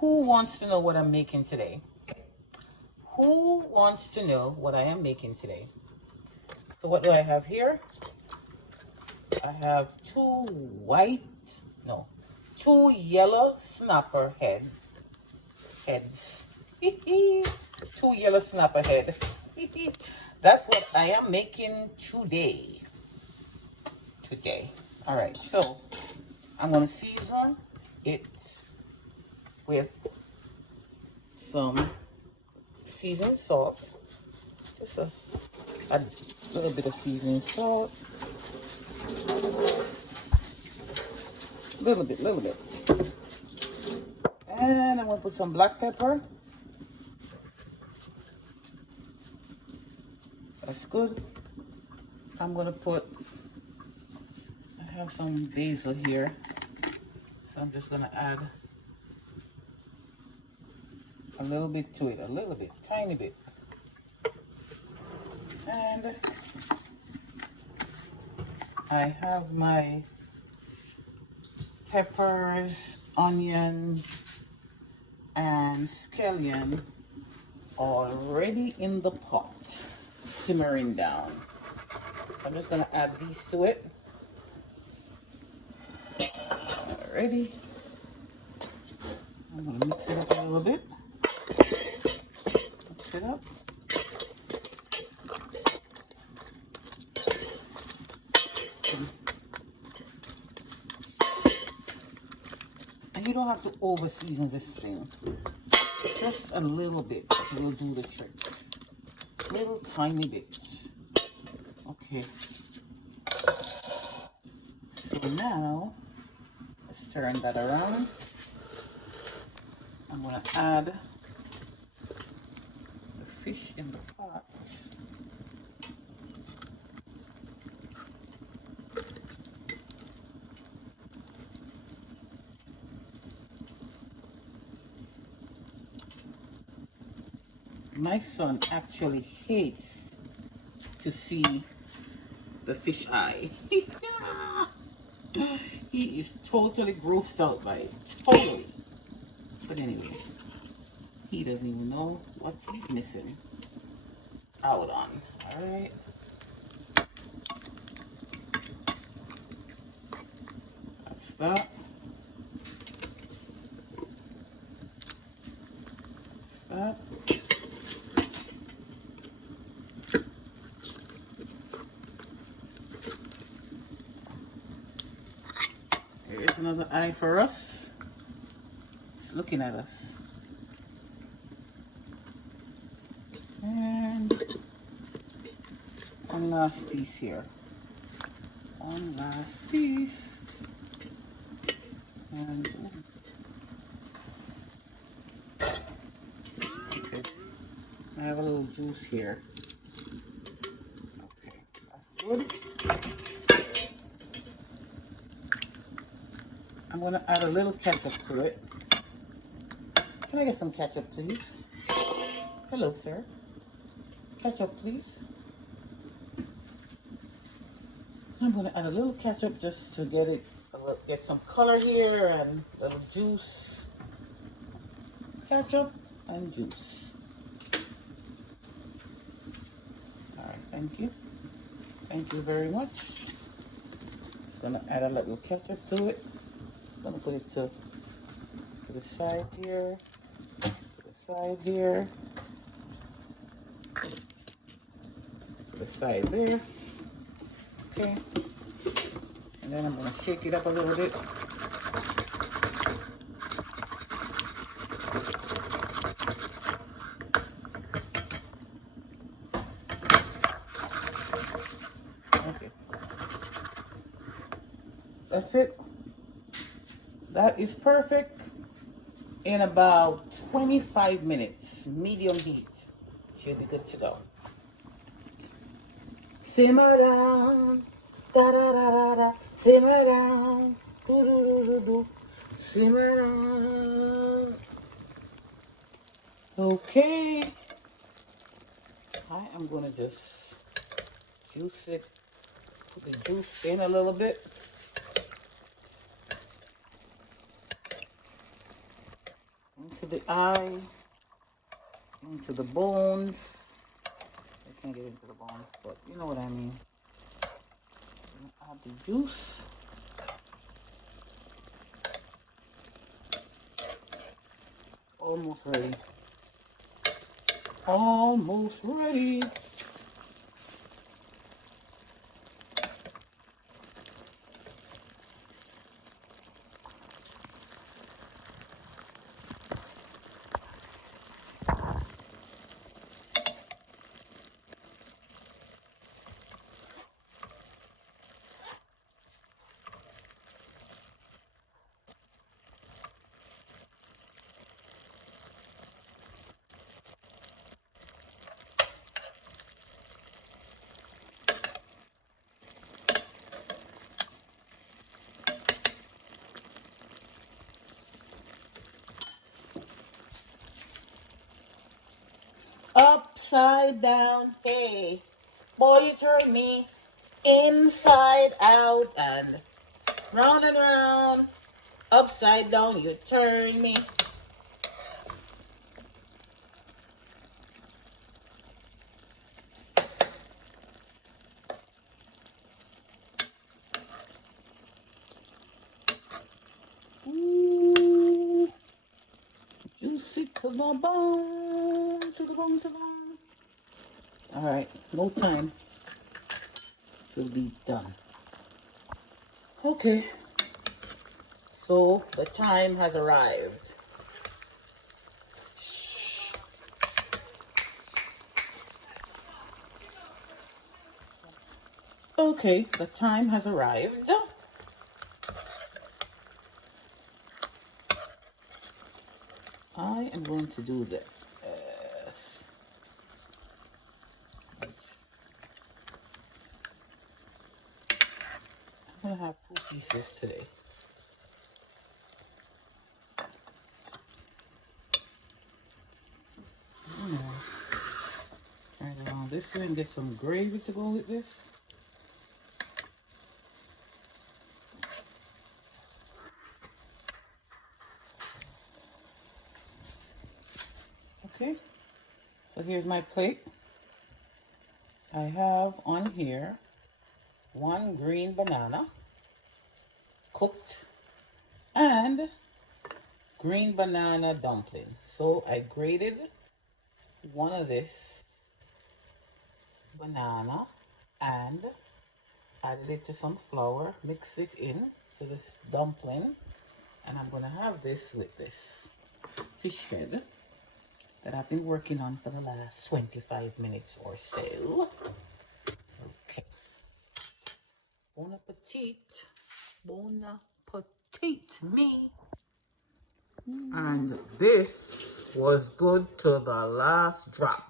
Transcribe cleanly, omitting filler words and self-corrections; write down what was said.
Who wants to know what I'm making today? Who wants to know what I am making today? So what do I have here? I have two yellow snapper heads. Two yellow snapper head. That's what I am making today. All right, so I'm gonna season it with some seasoned salt. Just a little bit of seasoned salt. Little bit. And I'm gonna put some black pepper. That's good. I'm gonna I have some basil here. So I'm just gonna add a little bit to it, tiny bit. And I have my peppers, onion, and scallion already in the pot, simmering down. I'm just gonna add these to it. Already. I'm gonna mix it up a little bit. Mix it up. And you don't have to over season this thing. Just a little bit will do the trick. Little tiny bit. Okay. So now, let's turn that around. I'm gonna add the fish in the pot. My son actually hates to see the fish eye. He is totally grossed out by it. Totally. But anyway, he doesn't even know what he's missing out on. Alright. That's that. That. Here's another eye for us. It's looking at us. And one last piece here. One last piece. And okay. I have a little juice here. Okay, that's good. I'm gonna add a little ketchup to it. Can I get some ketchup, please? Hello, sir. Ketchup, please. I'm gonna add a little ketchup just to get some color here and a little juice. Ketchup and juice. All right, thank you. Thank you very much. Just gonna add a little ketchup to it. Gonna put it to the side here. To the side here. To the side there. Okay. And then I'm gonna shake it up a little bit. Okay. That's it. That is perfect. In about 25 minutes, medium heat, should be good to go. Simmer down, da da da da da. Simmer down, do do do do do. Simmer down. Okay. I am gonna just juice it. Put the juice in a little bit. into the eye, into the bones. I can't get into the bones, but you know what I mean. Add the juice. Almost ready. Almost ready. Upside down, hey, boy, you turn me inside out and round and round. Upside down, you turn me. Ooh, juicy to the bone, to the bone, to the bone. All right, no time to be done. Okay, so the time has arrived. Okay, the time has arrived. I am going to do this. I'm going to have 2 pieces today. Turn it around this way and get some gravy to go with this. Okay, so here's my plate. I have on here 1 green banana, cooked, and green banana dumpling. So I grated one of this banana and added it to some flour, mixed it in to this dumpling, and I'm gonna have this with this fish head that I've been working on for the last 25 minutes or so. Okay. Bon appetit. Bon appetit, me. And this was good to the last drop.